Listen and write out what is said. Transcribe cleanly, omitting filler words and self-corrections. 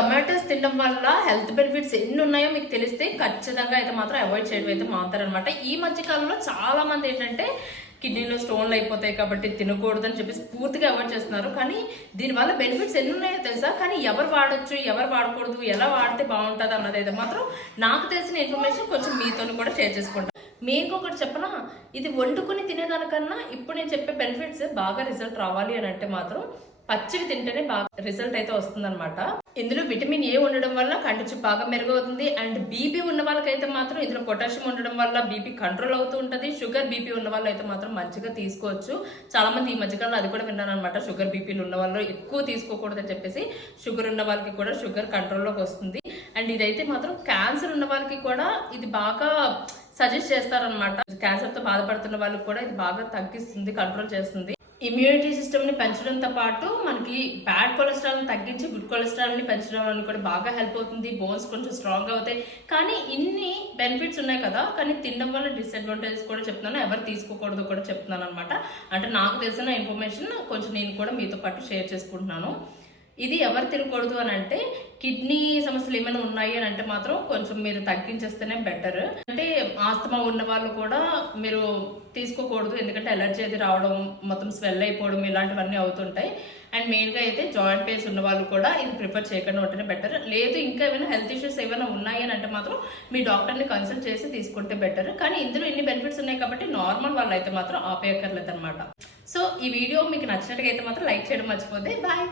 Tomatoes తినడం వల్ల health benefits ఎన్ని ఉన్నాయో మీకు తెలిస్తే ఖచ్చితంగా అయితే మాత్రం అవాయిడ్ చేయడం అయితే మాత్రనమాట. ఈ మధ్య కాలంలో చాలా మంది ఏంటంటే కిడ్నీలో స్టోన్లు అయిపోతాయి కాబట్టి తినకూడదు అని చెప్పేసి పూర్తిగా అవాయిడ్ చేస్తున్నారు. కానీ దీనివల్ల బెనిఫిట్స్ ఎన్ని ఉన్నాయో తెలుసా, కానీ ఎవరు వాడచ్చు ఎవరు వాడకూడదు, ఎలా వాడితే బాగుంటుంది అన్నది అయితే మాత్రం నాకు తెలిసిన ఇన్ఫర్మేషన్ కొంచెం మీతో కూడా షేర్ చేసుకుంటాను. మీకు ఒకటి చెప్పనా, ఇది వండుకుని తినేదానికన్నా ఇప్పుడు నేను చెప్పే బెనిఫిట్స్ బాగా రిజల్ట్ రావాలి అని అంటే మాత్రం పచ్చివి తింటేనే బాగా రిజల్ట్ అయితే వస్తుందన్నమాట. ఇందులో విటమిన్ ఏ ఉండడం వల్ల కంటి చూపు బాగా మెరుగవుతుంది. అండ్ బీపీ ఉన్న వాళ్ళకైతే మాత్రం ఇందులో పొటాషియం ఉండడం వల్ల బీపీ కంట్రోల్ అవుతూ ఉంటుంది. షుగర్ బీపీ ఉన్న వాళ్ళు అయితే మాత్రం మంచిగా తీసుకోవచ్చు. చాలా మంది ఈ మధ్యకాలంలో అది కూడా విన్నాను అనమాట, షుగర్ బీపీలు ఉన్న వాళ్ళు ఎక్కువ తీసుకోకూడదు అని చెప్పేసి. షుగర్ ఉన్న వాళ్ళకి కూడా షుగర్ కంట్రోల్లోకి వస్తుంది. అండ్ ఇదైతే మాత్రం క్యాన్సర్ ఉన్న వాళ్ళకి కూడా ఇది బాగా సజెస్ట్ చేస్తారనమాట. క్యాన్సర్ తో బాధపడుతున్న వాళ్ళకి కూడా ఇది బాగా తగ్గిస్తుంది, కంట్రోల్ చేస్తుంది. ఇమ్యూనిటీ సిస్టమ్ ని పెంచడంతో పాటు మనకి బ్యాడ్ కొలెస్ట్రాల్ ని తగ్గించి గుడ్ కొలెస్ట్రాల్ ని పెంచడం కూడా బాగా హెల్ప్ అవుతుంది. బోన్స్ కొంచెం స్ట్రాంగ్ అవుతాయి. కానీ ఇన్ని బెనిఫిట్స్ ఉన్నాయి కదా, కానీ తినడం వల్ల డిసడ్వాంటేజెస్ కూడా చెప్తున్నాను, ఎవరు తీసుకోకూడదు కూడా చెప్తున్నాను అనమాట. అంటే నాకు తెలిసిన ఇన్ఫర్మేషన్ కొంచెం నేను కూడా మీతో పాటు షేర్ చేసుకుంటున్నాను. ఇది ఎవరు తినకూడదు అని అంటే కిడ్నీ సమస్యలు ఏమైనా ఉన్నాయి అని అంటే మాత్రం కొంచెం మీరు తగ్గించేస్తేనే బెటర్. అంటే ఆస్తమా ఉన్న వాళ్ళు కూడా మీరు తీసుకోకూడదు, ఎందుకంటే ఎలర్జీ అది రావడం, మొత్తం స్వెల్ అయిపోవడం ఇలాంటివన్నీ అవుతుంటాయి. అండ్ మెయిన్గా అయితే జాయింట్ పెయిన్స్ ఉన్న వాళ్ళు కూడా ఇది ప్రిఫర్ చేయకుండా ఉంటేనే బెటర్. లేదు ఇంకా ఏమైనా హెల్త్ ఇష్యూస్ ఏమైనా ఉన్నాయి అని అంటే మాత్రం మీ డాక్టర్ని కన్సల్ట్ చేసి తీసుకుంటే బెటర్. కానీ ఇందులో ఇన్ని బెనిఫిట్స్ ఉన్నాయి కాబట్టి నార్మల్ వాళ్ళు అయితే మాత్రం ఆపేయక్కర్లేదు అనమాట. సో ఈ వీడియో మీకు నచ్చినట్టుగా అయితే మాత్రం లైక్ చేయడం మర్చిపోతే. బాయ్.